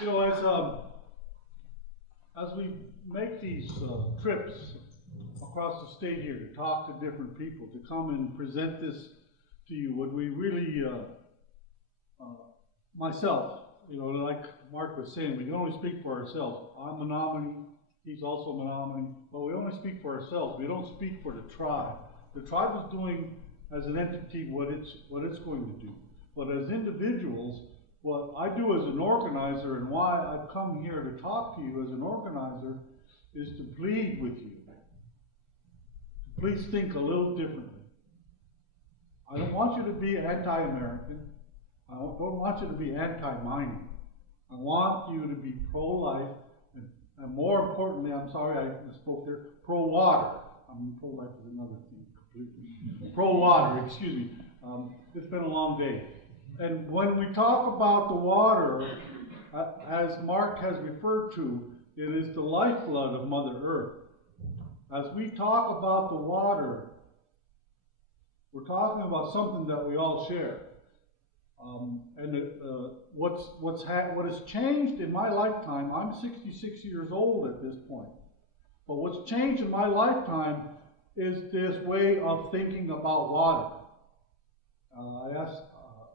You know, as we make these trips across the state here to talk to different people, to come and present this to you, what we really, myself, you know, like Mark was saying, we can only speak for ourselves. I'm Menominee, he's also Menominee, but we only speak for ourselves. We don't speak for the tribe. The tribe is doing, as an entity, what it's going to do. But as individuals, what I do as an organizer and why I've come here to talk to you as an organizer is to plead with you. Please think a little differently. I don't want you to be anti-American. I don't want you to be anti-mining. I want you to be pro-life, and more importantly, I'm sorry I spoke there, pro-water. I mean, pro-life is another thing completely. Pro-water, excuse me. It's been a long day. And when we talk about the water, as Mark has referred to, it is the lifeblood of Mother Earth. As we talk about the water, we're talking about something that we all share. What has changed in my lifetime, I'm 66 years old at this point, but what's changed in my lifetime is this way of thinking about water. I asked,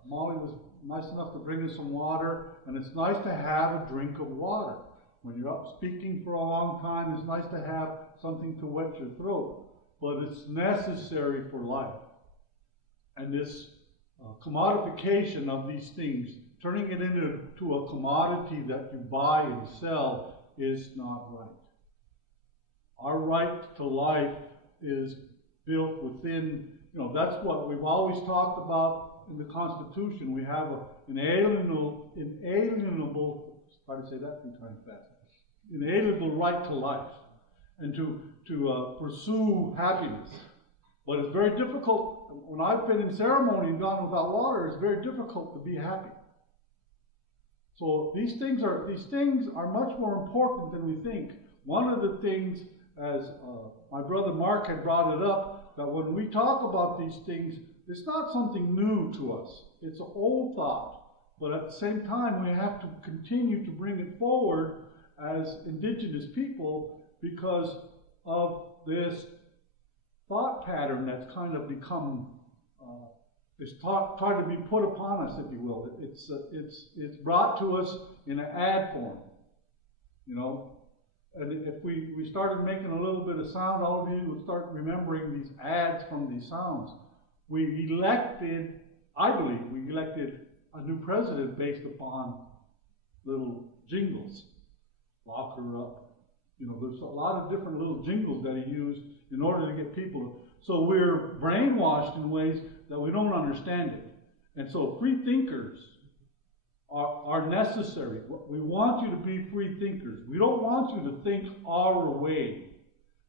Molly was nice enough to bring us some water, and it's nice to have a drink of water. When you're up speaking for a long time, it's nice to have something to wet your throat, but it's necessary for life. And this commodification of these things, turning it into a commodity that you buy and sell, is not right. Our right to life is built within, that's what we've always talked about in the Constitution. We have an inalienable, try to say that 3 times fast, inalienable right to life and to pursue happiness. But it's very difficult. When I've been in ceremony and gone without water, it's very difficult to be happy. So these things are much more important than we think. One of the things, as my brother Mark had brought it up, that when we talk about these things, it's not something new to us. It's an old thought. But at the same time, we have to continue to bring it forward as indigenous people because of this thought pattern that's kind of become, tried to be put upon us, if you will. It's brought to us in an ad form, And if we started making a little bit of sound, all of you would start remembering these ads from these sounds. I believe we elected a new president based upon little jingles. Lock her up. There's a lot of different little jingles that he used in order to get people. So we're brainwashed in ways that we don't understand it. And so free thinkers are necessary. We want you to be free thinkers. We don't want you to think our way.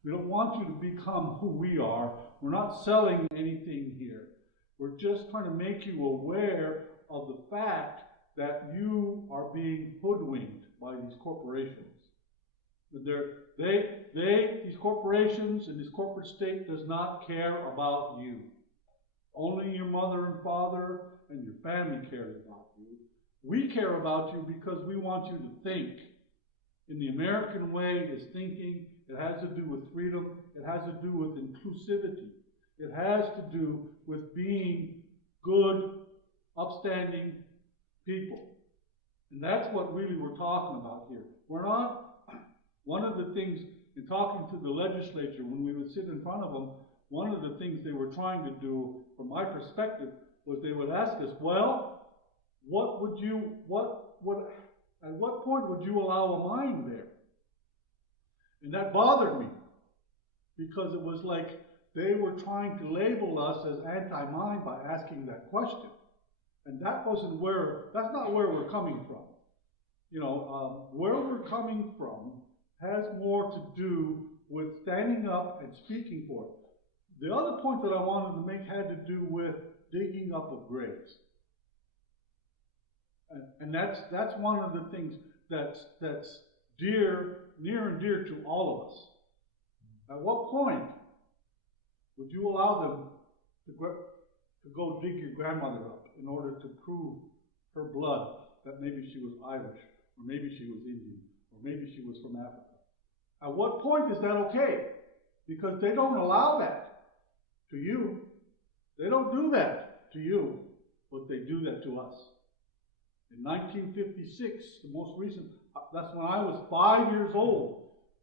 We don't want you to become who we are. We're not selling anything here. We're just trying to make you aware of the fact that you are being hoodwinked by these corporations. These corporations and this corporate state does not care about you. Only your mother and father and your family cares about you. We care about you because we want you to think. In the American way is thinking. It has to do with freedom. It has to do with inclusivity. It has to do with being good, upstanding people. And that's what really we're talking about here. We're not, one of the things in talking to the legislature, when we would sit in front of them, one of the things they were trying to do, from my perspective, was they would ask us, well, at what point would you allow a mine there? And that bothered me, because it was like they were trying to label us as anti-mine by asking that question. And that's not where we're coming from. Where we're coming from has more to do with standing up and speaking for it. The other point that I wanted to make had to do with digging up of graves. And that's one of the things that's near and dear to all of us. At what point would you allow them to go dig your grandmother up in order to prove her blood, that maybe she was Irish or maybe she was Indian, or maybe she was from Africa. At what point is that okay? Because they don't allow that to you. They don't do that to you, but they do that to us. In 1956, the most recent, that's when I was 5 years old,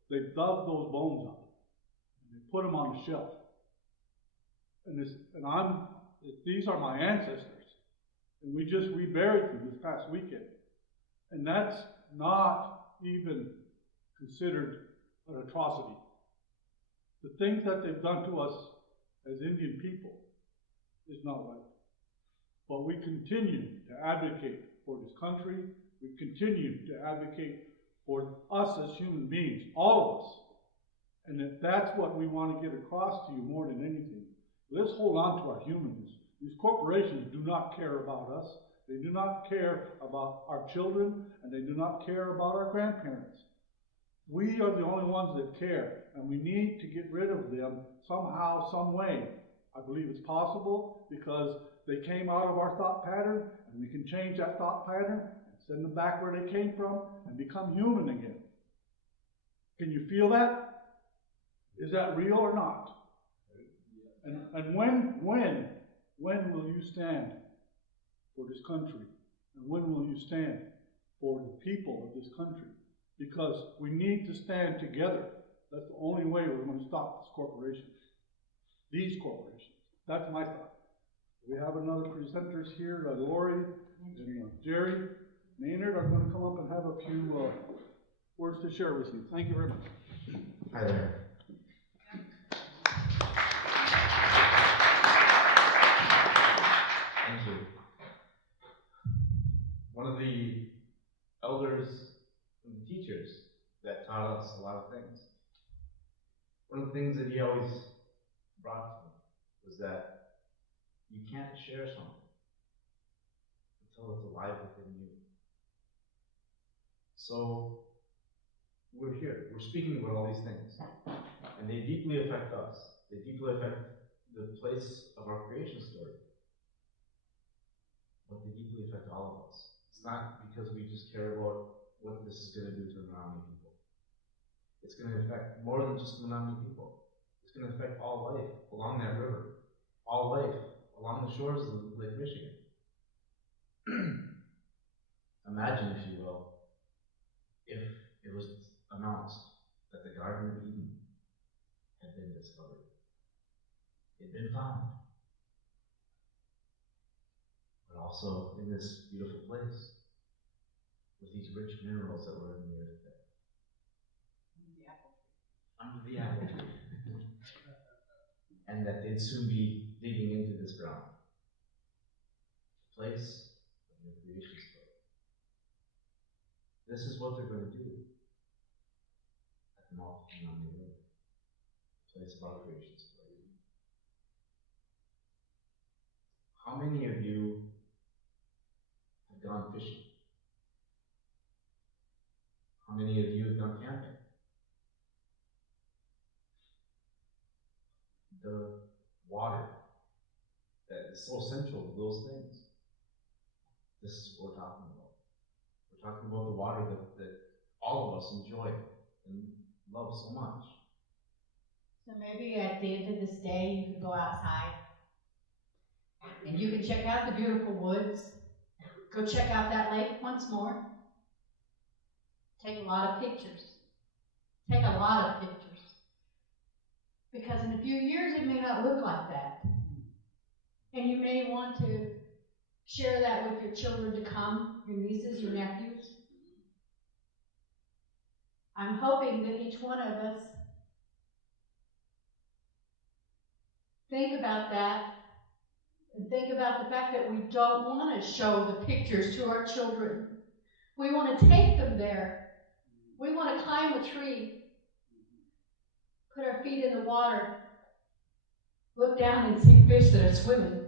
they dug those bones up and they put them on the shelf. These are my ancestors. And we just reburied them this past weekend. And that's not even considered an atrocity. The things that they've done to us as Indian people is not right. But we continue to advocate for this country. We continue to advocate for us as human beings, all of us. And that's what we want to get across to you more than anything. Let's hold on to our humanness. These corporations do not care about us. They do not care about our children, and they do not care about our grandparents. We are the only ones that care, and we need to get rid of them somehow, some way. I believe it's possible because they came out of our thought pattern, and we can change that thought pattern and send them back where they came from and become human again. Can you feel that? Is that real or not? And when will you stand for this country? And when will you stand for the people of this country? Because we need to stand together. That's the only way we're going to stop this corporation. These corporations. That's my thought. We have another presenters here, Lori and Jerry. Maynard are going to come up and have a few words to share with you. Thank you very much. Hi there. Thank you. One of the elders and the teachers that taught us a lot of things, one of the things that he always brought to me was that you can't share something until it's alive within you. So we're here, we're speaking about all these things, and they deeply affect us. They deeply affect the place of our creation story. But they deeply affect all of us. It's not because we just care about what this is going to do to the Menominee people. It's going to affect more than just the Menominee people. It's going to affect all life along that river, all life along the shores of Lake Michigan. Imagine, if you will, if it was announced that the Garden of Eden had been discovered. It had been found. But also in this beautiful place with these rich minerals that were in the earth there. Under the apple tree. And that they'd soon be digging into this ground. The place of your creation story. This is what they're going to do at the mouth of the Menominee River. The place of our creation story. How many of you have gone fishing? How many of you have gone camping? The water that is so central to those things. This is what we're talking about. We're talking about the water that all of us enjoy and love so much. So maybe at the end of this day, you can go outside and you can check out the beautiful woods. Go check out that lake once more. Take a lot of pictures. Take a lot of pictures. Because in a few years, it may not look like that. And you may want to share that with your children to come, your nieces, your nephews. I'm hoping that each one of us think about that and think about the fact that we don't want to show the pictures to our children. We want to take them there. We want to climb a tree, put our feet in the water, look down and see fish that are swimming.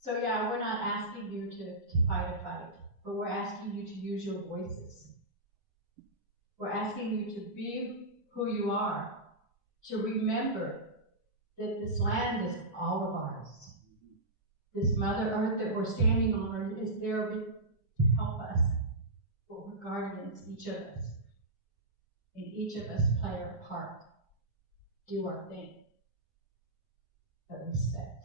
So yeah, we're not asking you to fight a fight, but we're asking you to use your voices. We're asking you to be who you are, to remember that this land is all of ours. This Mother Earth that we're standing on is there help us, but we're guardians, each of us. And each of us play our part, do our thing, but respect.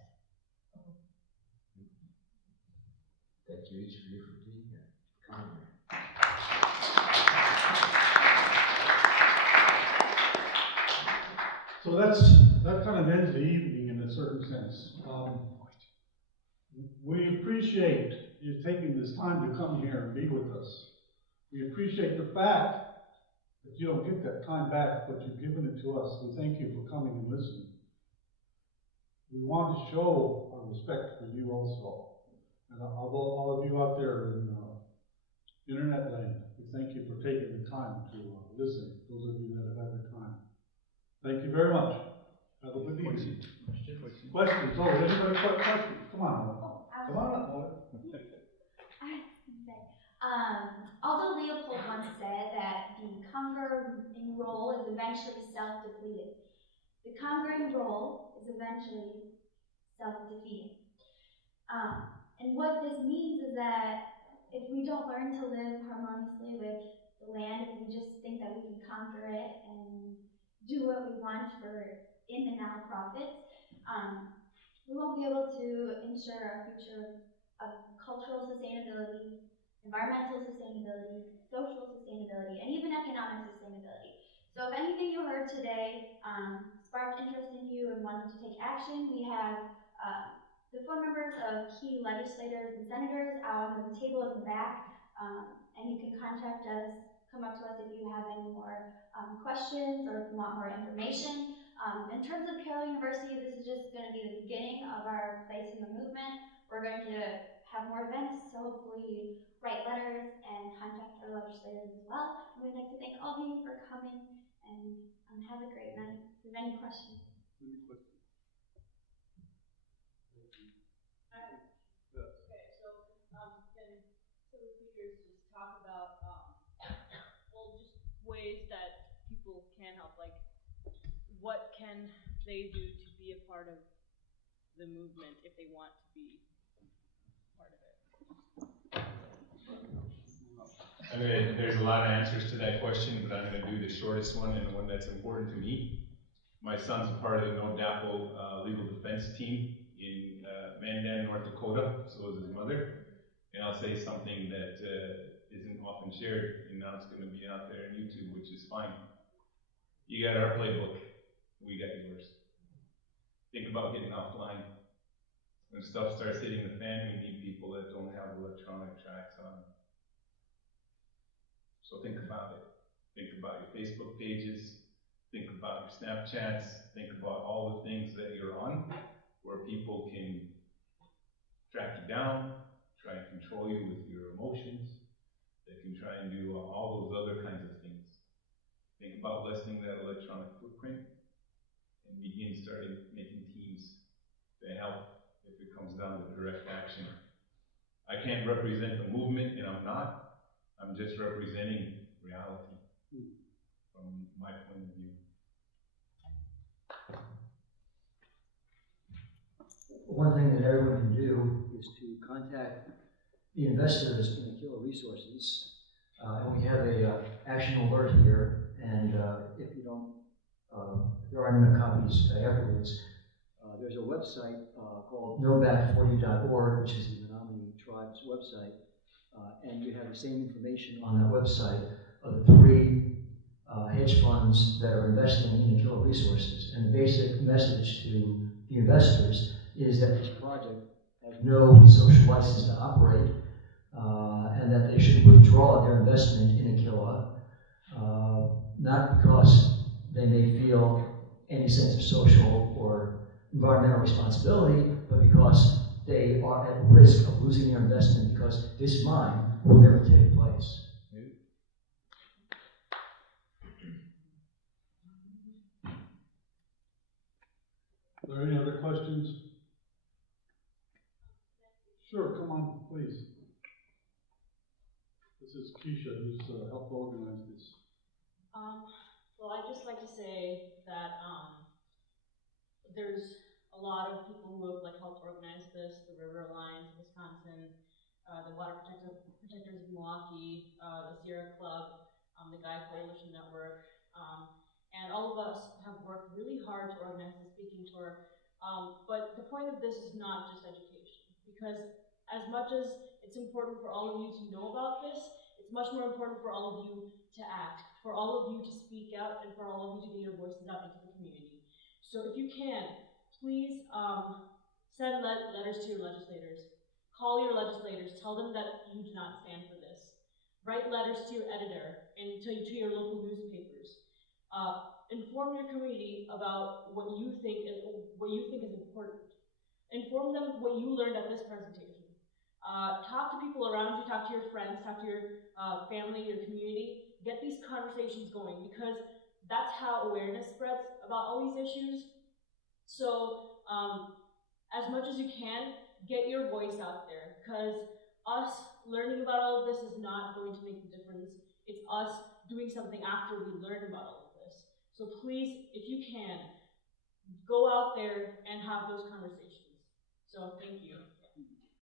Thank you each for being here. Come here. So that kind of ends the evening in a certain sense. We appreciate you taking this time to come here and be with us. We appreciate the fact that you don't get that time back, but you've given it to us. We thank you for coming and listening. We want to show our respect for you also. And all of you out there in internet land, we thank you for taking the time to listen, those of you that have had the time. Thank you very much. Have a good evening. Questions? Oh, anybody got questions? Come on. Come on up, Monica. Although Leopold once said that the conquering role is eventually self-defeating, the conquering role is eventually self-defeating. And what this means is that if we don't learn to live harmoniously with the land, if we just think that we can conquer it and do what we want for in the now profits, we won't be able to ensure our future of cultural sustainability, environmental sustainability, social sustainability, and even economic sustainability. So if anything you heard today sparked interest in you and wanted to take action, we have the phone numbers of key legislators and senators out on the table in the back, and you can contact us, come up to us if you have any more questions or if you want more information. In terms of Carroll University, this is just going to be the beginning of our place in the movement. We're going to have more events, so hopefully write letters and contact our legislators as well. And we'd like to thank all of you for coming, and have a great night. If you have any questions. Talk about just ways that people can help, like what can they do to be a part of the movement if they want to be part of it? I mean, there's a lot of answers to that question, but I'm going to do the shortest one and the one that's important to me. My son's a part of the No DAPO legal defense team in Mandan, North Dakota, so is his mother. And I'll say something that isn't often shared, and now it's going to be out there on YouTube, which is fine. You got our playbook, we got yours. Think about getting offline. When stuff starts hitting the fan, we need people that don't have electronic tracks on. So think about it. Think about your Facebook pages, think about your Snapchats, think about all the things that you're on, where people can track you down, try and control you with your emotions. They can try and do all those other kinds of things. Think about lessening that electronic footprint and begin starting making teams to help if it comes down to direct action. I can't represent the movement, and I'm not. I'm just representing reality from my point of view. One thing that everyone can do is to contact the investors in Aquila Resources, and we have a action alert here. And if you don't, if there aren't enough copies afterwards, there's a website called noback40.org, which is the Menominee Tribe's website, and you have the same information on that website of the 3 hedge funds that are investing in Aquila Resources. And the basic message to the investors is that this project has no social license to operate, and that they should withdraw their investment in Aquila, not because they may feel any sense of social or environmental responsibility, but because they are at risk of losing their investment because this mine will never take place. Are there any other questions? Sure, come on, please. This is Keisha, who's helped organize this. Well, I'd just like to say that there's a lot of people who have helped organize this, the River Alliance, Wisconsin, the Water Protectors of Milwaukee, the Sierra Club, the Guy Coalition Network, and all of us have worked really hard to organize the speaking tour. But the point of this is not just education, because as much as it's important for all of you to know about this, it's much more important for all of you to act, for all of you to speak out, and for all of you to get your voices out into the community. So if you can, please send letters to your legislators. Call your legislators, tell them that you do not stand for this. Write letters to your editor and to your local newspapers. Inform your community about what you think is important. Inform them what you learned at this presentation. Talk to people around you, talk to your friends, talk to your family, your community. Get these conversations going, because that's how awareness spreads about all these issues. So as much as you can, get your voice out there, because us learning about all of this is not going to make the difference. It's us doing something after we learn about all of this. So please, if you can, go out there and have those conversations. So thank you.